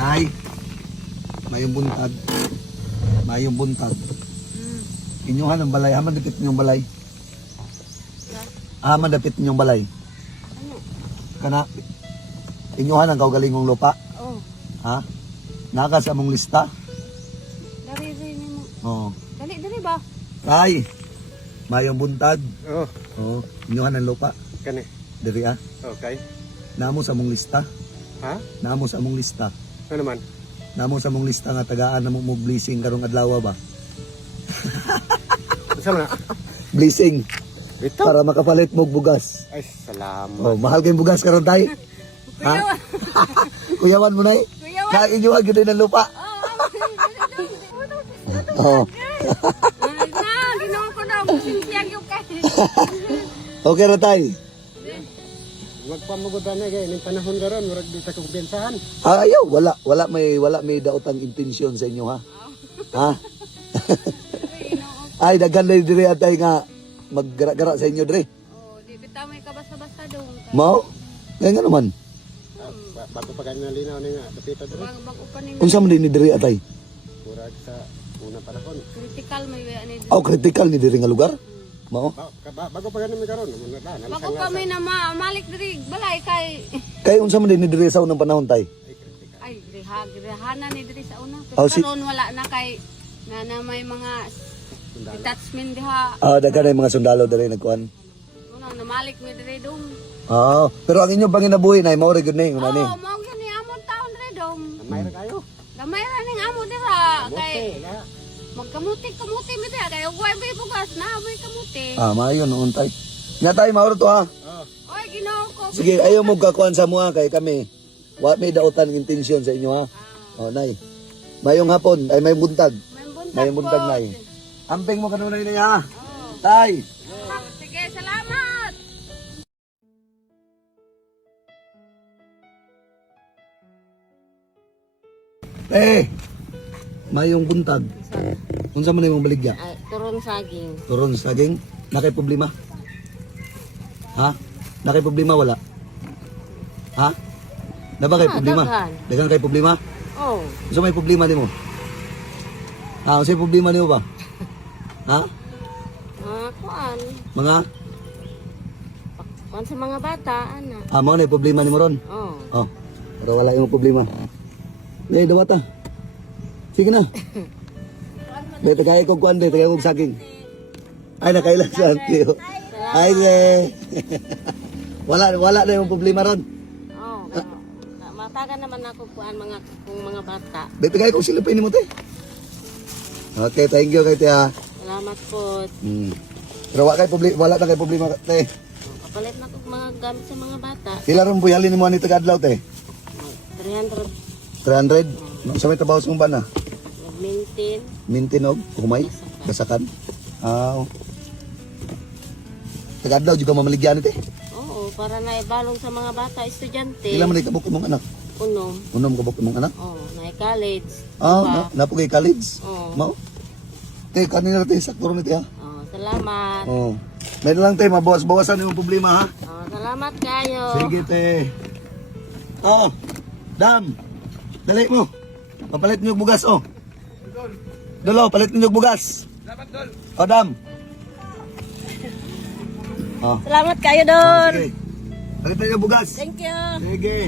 Nay, mayong buntag. Mayong buntag. Inyuhan ang balay. Haman dapit ninyong balay. Haman dapit ninyong balay. Ano? Kana, inyuhan ang kaugalingong lupa. Oh. Ha? Naka sa among lista. Dari mo. Oo. Dali ba? Tay, mayong buntag. Oh, Oo. Inyuhan ang lupa. kani. Diri ah. Okay. Namo sa among lista. Ha? Namo sa among lista. Ano naman? Namo sa among lista nga tagaan namo mo blessing karong adlaw ba? Sama na. Blessing Ito? para makapalit mo og bugas. Ay, salamat. Oh, mahal kayong bugas karon tay. Ha? Kuyawan mo nay. Kuyawan. Kain niyo ang gid ng lupa. Oh. Na, ginawa ko na. Sinsiyag yung kain. Okay ra tay. Huwag pa magudan na kaya. Yung panahon garon, murag di sa kumpiyansahan. Ayaw, wala may daotang intensyon sa inyo ha. Ha? Ay daghan na dire atay nga maggara-gara sa inyo dire. Oh, di bitaw may kabasa-basa dong. Mao? Ngay nga naman. Bago pa ganyan linaw na nga. Kapita doon. Bago pa ni Unsa man din ni dire atay? Murag sa unang panahon. critical may way ani. Aw critical ni dire nga lugar. Mao? Bago pa ganyan may garon. Bago pa may na malik diri balay kay Kay unsa man din ni dire sa unang panahon tay? ay grihana ni diri sa una. Oh, Pero karon wala na kay na may mga detachment diha. Daghan na yung mga sundalo dire nagkuan. Unang namalik mi diri dong. Pero ang inyong panginabuhi na mao ra gyud ni una ni. Oh, mao gyud ni amon taon diri dong. Mayroon kayo. Gamay ra ning amo dira kay Kaya. magkamuti mi dira kay ugway may bugas na may kamuti. Maayo noon tay. Nga tay mao ra to ha. Oh. Oy Ginoo ko. Sige, ayaw mo kakuan sa mua kay kami. Wa may daotan ng intensyon sa inyo ha. Oh nay. Mayong hapon ay may buntag. May buntag nay. Amping mo kanunay na ha. Tay. Sige, salamat. Mayong buntag. Unsa man imong baligya? Ay, turon saging. Turon saging, nakay problema. Ha? Nakay problema wala? Ha? Na ba kay problema? daghan. Dagan kay problema? Oh, Unsa may problema nimo? Unsa may problema nimo ba? Ha? kuan. Mga Kuan sa mga bata, ana. mao na problema nimo ron. Oh. Oh. Pero wala imong problema. Dai dawata. Sige na. Dai tagay ko kuan dai, tagay ko saging. Ay nakailan sa tiyo. Ay wala na yung problema ron. Oh. Matagan naman ako kuan kung mga bata. Dai tagay ko silipin nimo te. Okay, thank you kay tiya. Salamat po. Pero wala na kay problema te. Kapalit na ko mga gamit sa mga bata. Pila ron buyalin nimo ani taga-adlaw te? 300 300. Sa may trabaho sa mong bana? maintain. Mintinog, humay, gasakan. Taga-adlaw juga mamaligyan te. Oo, para na ibalong sa mga bata, estudyante. Pila man kabuk imong anak? Unom. Unom kabuk imong anak? Oh, na college. Napo kay college? Oo. Mao? Te kanina te sakto ron te ha. Oh, salamat. Oh. May lang te mabawas-bawasan yung problema ha. Oh, salamat kayo. Sige te. Oh. Dam. Dali mo. Papalit niyo bugas oh. Dolo, palit niyo bugas. Dapat dol. Oh, dam. Oh. Salamat kayo, Don. Sige. Palit niyo bugas. Thank you. Sige.